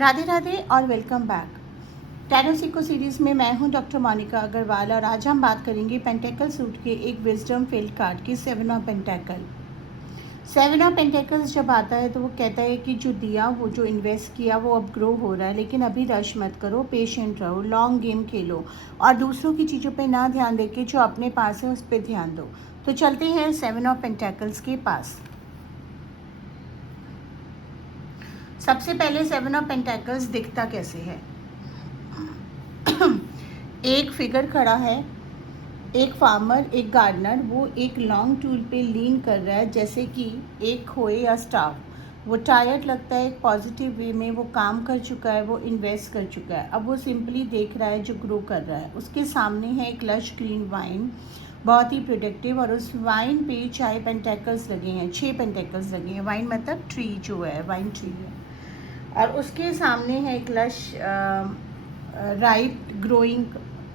राधे राधे और welcome back. Tarot Seiko series में मैं हूं डॉक्टर मोनिका अग्रवाल और आज हम बात करेंगे पेंटेकल सूट के एक विजडम फील्ड कार्ड की 7 ऑफ पेंटेकल। 7 ऑफ पेंटेकल्स जब आता है तो वो कहता है कि जो दिया, वो जो इन्वेस्ट किया, वो अब ग्रो हो रहा है, लेकिन अभी रश मत करो, पेशेंट रहो, लॉन्ग गेम खेलो और दूसरों की चीज़ों पे ना ध्यान देके जो अपने पास है उस पर ध्यान दो। तो चलते हैं 7 ऑफ पेंटेकल्स के पास। सबसे पहले 7 ऑफ पेंटेकल्स दिखता कैसे है? एक फिगर खड़ा है, एक फार्मर, एक गार्डनर, वो एक लॉन्ग टूल पे लीन कर रहा है जैसे कि एक खोए या स्टाफ। वो टायर्ड लगता है, एक पॉजिटिव वे में वो काम कर चुका है, वो इन्वेस्ट कर चुका है, अब वो सिंपली देख रहा है जो ग्रो कर रहा है। उसके सामने है एक लश ग्रीन वाइन, बहुत ही प्रोडक्टिव, और उस वाइन पे 4 पेंटेकल्स लगे हैं, 6 पेंटेकल्स लगे हैं। वाइन मतलब ट्री जो है, वाइन ट्री है। और उसके सामने है एक लश राइट ग्रोइंग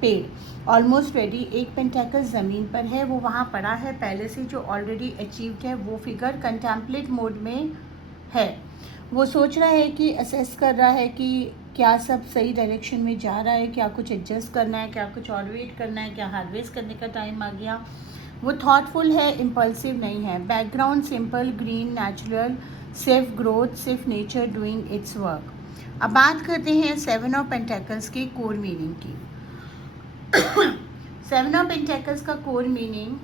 पेड़, ऑलमोस्ट रेडी। एक पेंटेकल ज़मीन पर है, वो वहाँ पड़ा है पहले से, जो ऑलरेडी अचीव्ड है। वो फिगर कंटेम्पलेट मोड में है, वो सोच रहा है कि असेस कर रहा है कि क्या सब सही डायरेक्शन में जा रहा है, क्या कुछ एडजस्ट करना है, क्या कुछ और वेट करना है, क्या हार्वेस्ट करने का टाइम आ गया। वो थॉटफुल है, इम्पल्सिव नहीं है। बैकग्राउंड सिंपल, ग्रीन, नेचुरल, सिर्फ ग्रोथ, सिर्फ नेचर डूइंग इट्स वर्क। अब बात करते हैं 7 ऑफ पेंटेकल्स के कोर मीनिंग की। 7 ऑफ पेंटेकल्स का कोर मीनिंग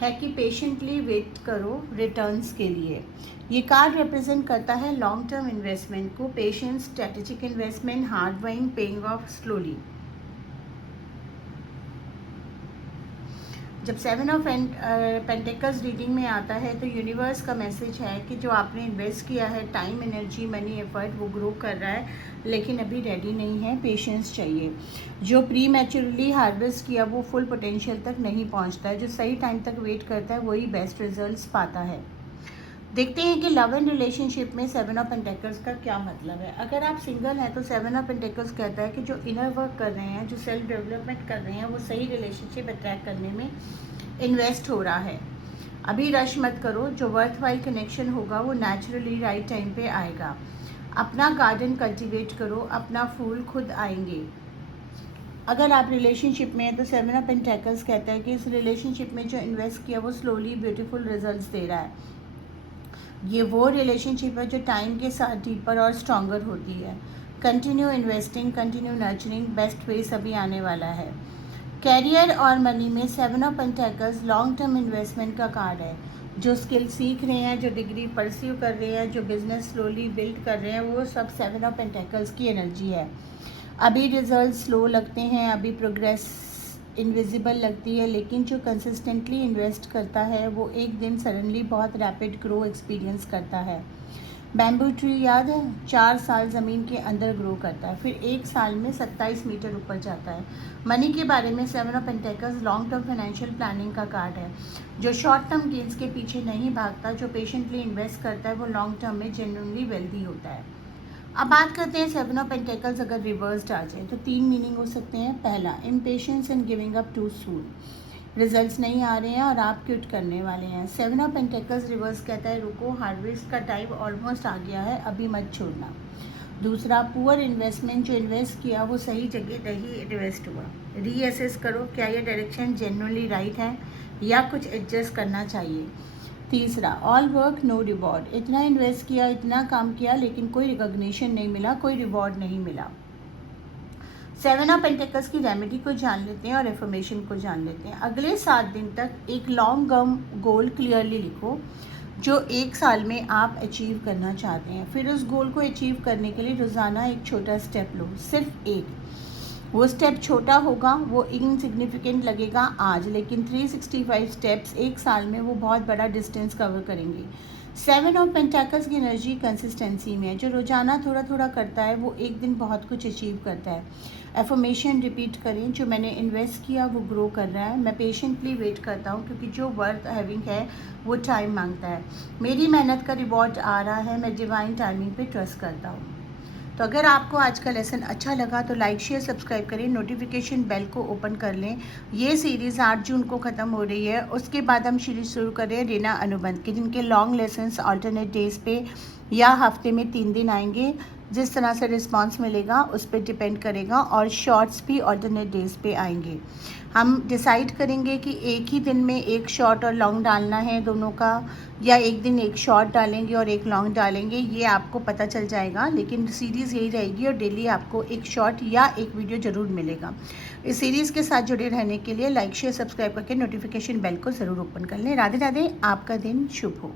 है कि पेशेंटली वेट करो रिटर्न्स के लिए। ये कार्ड रिप्रेजेंट करता है लॉन्ग टर्म इन्वेस्टमेंट को, patience, strategic investment, hard working, paying off slowly. जब 7 ऑफ पेंटेकल्स रीडिंग में आता है तो यूनिवर्स का मैसेज है कि जो आपने इन्वेस्ट किया है, टाइम, एनर्जी, मनी, एफर्ट, वो ग्रो कर रहा है, लेकिन अभी रेडी नहीं है, पेशेंस चाहिए। जो प्री मैच्योरली हार्वेस्ट किया वो फुल पोटेंशियल तक नहीं पहुंचता है। जो सही टाइम तक वेट करता है वही बेस्ट रिजल्ट्स पाता है। देखते हैं कि लव एंड रिलेशनशिप में 7 ऑफ पेंटेकल्स का क्या मतलब है। अगर आप सिंगल हैं तो 7 ऑफ पेंटेकल्स कहता है कि जो इनर वर्क कर रहे हैं, जो सेल्फ डेवलपमेंट कर रहे हैं, वो सही रिलेशनशिप अट्रैक्ट करने में इन्वेस्ट हो रहा है। अभी रश मत करो, जो वर्थ वाइल कनेक्शन होगा वो नेचुरली राइट टाइम पे आएगा। अपना गार्डन कल्टीवेट करो, अपना फूल खुद आएंगे। अगर आप रिलेशनशिप में हैं तो 7 ऑफ पेंटेकल्स कहता है कि इस रिलेशनशिप में जो इन्वेस्ट किया वो स्लोली ब्यूटीफुल रिजल्ट्स दे रहा है। ये वो रिलेशनशिप है जो टाइम के साथ डीपर और स्ट्रॉन्गर होती है। Continue investing, continue nurturing, best face अभी आने वाला है। कैरियर और मनी में 7 of pentacles long term investment का कार्ड है। जो स्किल सीख रहे हैं, जो डिग्री परस्यू कर रहे हैं, जो बिजनेस स्लोली बिल्ड कर रहे हैं, वो सब 7 ऑफ पेंटेकल्स की एनर्जी है। अभी रिजल्ट स्लो लगते हैं, अभी प्रोग्रेस इनविजिबल लगती है, लेकिन जो कंसिस्टेंटली इन्वेस्ट करता है वो एक दिन सडनली बहुत रैपिड ग्रो एक्सपीरियंस करता है। बैम्बू ट्री याद है, 4 साल ज़मीन के अंदर ग्रो करता है, फिर 1 साल में 27 मीटर ऊपर जाता है। मनी के बारे में 7 of pentacles long term financial planning का कार्ड है। जो शॉर्ट टर्म गेन्स के पीछे नहीं भागता, जो पेशेंटली इन्वेस्ट करता है, वो लॉन्ग टर्म में जेन्युइनली वेल्दी होता है। अब बात करते हैं 7 ऑफ पेंटेकल्स अगर रिवर्स्ड आ जाए तो 3 मीनिंग हो सकते हैं। पहला, impatience and giving up too soon, results नहीं आ रहे हैं और आप क्विट करने वाले हैं। 7 ऑफ पेंटेकल्स रिवर्स कहता है रुको, हार्वेस्ट का टाइम ऑलमोस्ट आ गया है, अभी मत छोड़ना। दूसरा, पुअर इन्वेस्टमेंट, जो इन्वेस्ट किया वो सही जगह नहीं इन्वेस्ट हुआ, रीअसेस करो, क्या ये डायरेक्शन जेन्युइनली राइट है या कुछ एडजस्ट करना चाहिए। तीसरा, ऑल वर्क नो रिवॉर्ड, इतना इन्वेस्ट किया, इतना काम किया, लेकिन कोई रिकॉग्निशन नहीं मिला, कोई रिवॉर्ड नहीं मिला। 7 ऑफ पेंटेकल्स की रेमेडी को जान लेते हैं और एफर्मेशन को जान लेते हैं। अगले 7 दिन तक एक लॉन्ग टर्म गोल क्लियरली लिखो जो 1 साल में आप अचीव करना चाहते हैं। फिर उस गोल को अचीव करने के लिए रोज़ाना एक छोटा स्टेप लो, सिर्फ एक। वो स्टेप छोटा होगा, वो इनसिग्निफिकेंट लगेगा आज, लेकिन 365 स्टेप्स 1 साल में वो बहुत बड़ा डिस्टेंस कवर करेंगे। 7 ऑफ पेंटेकल्स की एनर्जी कंसिस्टेंसी में है। जो रोजाना थोड़ा थोड़ा करता है वो एक दिन बहुत कुछ अचीव करता है। एफर्मेशन रिपीट करें, जो मैंने इन्वेस्ट किया वो ग्रो कर रहा है, मैं पेशेंटली वेट करता हूँ क्योंकि जो वर्थ हैविंग है वो टाइम मांगता है, मेरी मेहनत का रिवॉर्ड आ रहा है, मैं डिवाइन टाइमिंग पे ट्रस्ट करता हूँ। तो अगर आपको आज का लेसन अच्छा लगा तो लाइक, शेयर, सब्सक्राइब करें, नोटिफिकेशन बेल को ओपन कर लें। ये सीरीज़ 8 जून को ख़त्म हो रही है, उसके बाद हम सीरीज शुरू कर रहे हैं रीना अनुबंध की, जिनके लॉन्ग लेसन्स अल्टरनेट डेज पे या हफ्ते में 3 दिन आएंगे। जिस तरह से रिस्पांस मिलेगा उस पर डिपेंड करेगा, और शॉट्स भी ऑल्टरनेट डेज पे आएंगे। हम डिसाइड करेंगे कि एक ही दिन में एक शॉट और लॉन्ग डालना है दोनों का, या एक दिन एक शॉट डालेंगे और एक लॉन्ग डालेंगे, ये आपको पता चल जाएगा। लेकिन सीरीज़ यही रहेगी और डेली आपको एक शॉट या एक वीडियो ज़रूर मिलेगा। इस सीरीज़ के साथ जुड़े रहने के लिए लाइक शेयर सब्सक्राइब करके नोटिफिकेशन बेल को ज़रूर ओपन कर लें। राधे राधे, आपका दिन शुभ हो।